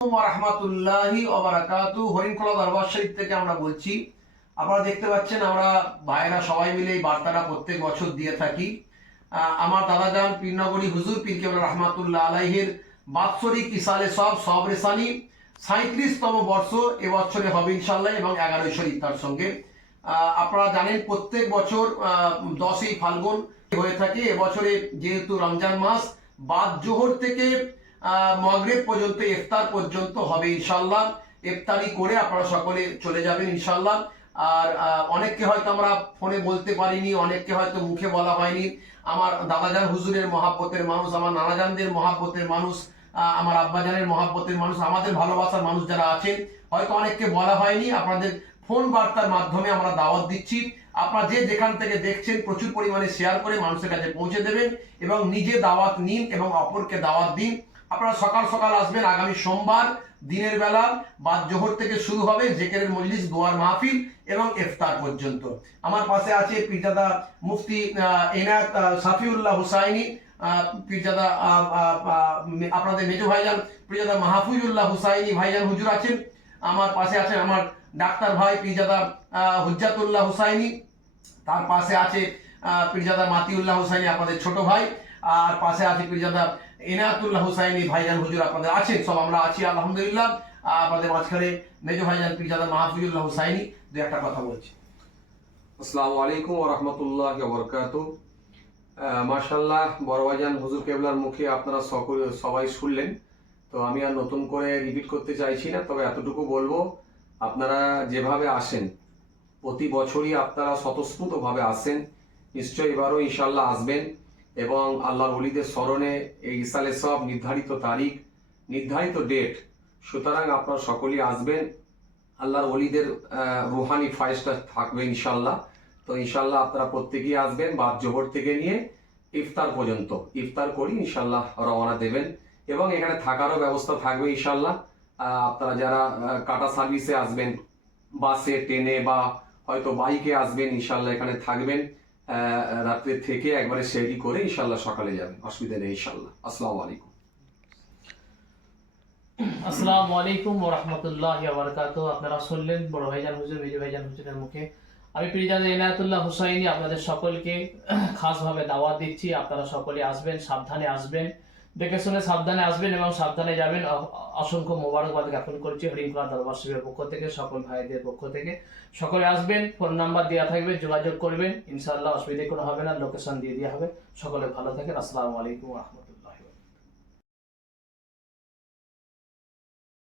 রাহমাতুল্লাহি ওয়া বারাকাতুহু। হরিণখোলা দরবার শরীফ থেকে আমরা বলছি। আপনারা দেখতে পাচ্ছেন আমরা ভাইরা সবাই মিলে এই বার্তাটা প্রত্যেক বছর দিয়ে থাকি। আমার দাদাজান পীরনগরী হুজুর পীর কেবলা রাহমাতুল্লাহ আলাইহির বাৎসরিক ইসালে সব রেসানি 37তম বর্ষ এবছরে হবে ইনশাআল্লাহ এবং 11 শরীফ তার সঙ্গে। আপনারা জানেন প্রত্যেক বছর 10ই ফাল্গুন হয়ে থাকে। এবছরে যেহেতু রমজান মাস, বাদ জোহর থেকে মাগরিব পর্যন্ত ইফতার পর্যন্ত হবে ইনশাআল্লাহ। ইফতারি করে আপনারা সকলে চলে যাবেন ইনশাআল্লাহ। আর অনেককে হয়তো আমরা ফোনে বলতে পারিনি, অনেককে হয়তো মুখে বলা হয়নি। আমার দাদাজান হুজুরের মহাব্বতের মানুষ, আমার নানাজানদের মহাব্বতের মানুষ, আমার আব্বাজানের মহাব্বতের মানুষ, আমাদের ভালোবাসার মানুষ যারা আছেন, হয়তো অনেককে বলা হয়নি। আপনাদের ফোন বার্তার মাধ্যমে আমরা দাওয়াত দিচ্ছি। আপনারা যে যেখান থেকে দেখছেন প্রচুর পরিমাণে শেয়ার করে মানুষের কাছে পৌঁছে দেবেন এবং নিজে দাওয়াত নিন এবং অপরকে দাওয়াত দিন। আপনারা সকাল সকাল আসবেন। আগামী সোমবার দিনের বেলা বাদ জোহর থেকে শুরু হবে জিকিরের মজলিস, দোয়ার মাহফিল এবং ইফতার পর্যন্ত। আমার পাশে আছে পীরজাদা মুফতি এনায়েত সাফিউল্লাহ হুসাইনি, পীরজাদা আপনাদের মেজো ভাইজান পীরজাদা মাহফুজুল্লাহ হুসাইনি ভাইজান হুজুর আছেন। আমার পাশে আছেন আমার ডাক্তার ভাই পীরজাদা হুজ্জাতুল্লাহ হুসাইনি। তার পাশে আছে পীরজাদা মাতিউল্লাহ হুসাইনি আপনাদের ছোট ভাই। আর পাশে আছে পীরজাদা ইনায়াতুল্লাহ হুসাইনি ভাইজান হুজুর আপনাদের আছেন। সব আমরা আছি আলহামদুলিল্লাহ। আপনাদের মাঝখানে মেজো ভাইজান পীরজাদা মাহফুজুল্লাহ হুসাইনি দু একটা কথা বলছি। আসসালামু আলাইকুম ওয়া রাহমাতুল্লাহি ওয়া বারাকাতুহু। মাশাআল্লাহ, বড় ভাইজান হুজুর কেবলার মুখে আপনারা সবাই শুনলেন, তো আমি আর নতুন করে রিপিট করতে চাইছি না। তবে এতটুকু বলবো, আপনারা যেভাবে আসেন প্রতি বছরই আপনারা স্বতঃস্ফূর্তভাবে আসেন, নিশ্চয়ই এবারও ইনশাআল্লাহ আসবেন এবং আল্লাহর ওলিদের স্মরণে এই ইসালে সব নির্ধারিত তারিখ, নির্ধারিত ডেট, সুতরাং আপনারা সকলেই আসবেন। আল্লাহর ওলিদের রুহানি ফায়েজটা থাকবে ইনশাআল্লাহ। তো ইনশাআল্লাহ আপনারা প্রত্যেকেই আসবেন বাদ জোহর থেকে নিয়ে ইফতার পর্যন্ত। ইফতার করি ইনশাআল্লাহ রওনা দেবেন এবং এখানে থাকারও ব্যবস্থা থাকবে ইনশাআল্লাহ। আপনারা যারা কাটা সার্ভিসে আসবেন, বাসে, ট্রেনে বা হয়তো বাইকে আসবেন, ইনশাআল্লাহ এখানে থাকবেন। রাত্রে থেকে একবারে সেহরি করে ইনশাআল্লাহ সকালে যাবেন, অসুবিধা নেই ইনশাআল্লাহ। আসসালামু আলাইকুম। আসসালামু আলাইকুম ওয়া রাহমাতুল্লাহি ওয়া বারাকাতুহু। আপনারা শুনলেন বড় ভাইজান হুজুর, মেজো ভাইজান হুজুরের মুখে। আমি পীরজাদা ইনায়াতুল্লাহ হুসাইনি আপনাদের সকলকে খাসভাবে দাওয়াত দিচ্ছি। আপনারা সকলে আসবেন, সাবধানে আসবেন, দেখে শুনে সাবধানে আসবেন এবং সাবধানে যাবেন। অসংখ্য মোবারকবাদ জ্ঞাপন করছি হরিণখোলা দরবার শরীফের পক্ষ থেকে, সকল ভাইদের পক্ষ থেকে। সকলে আসবেন, ফোন নাম্বার দেওয়া থাকবে, যোগাযোগ করবেন ইনশাআল্লাহ, অসুবিধা কোনো হবে না, লোকেশন দিয়ে দেওয়া হবে। সকলে ভালো থাকেন। আসসালামু আলাইকুম ওয়া রাহমাতুল্লাহ।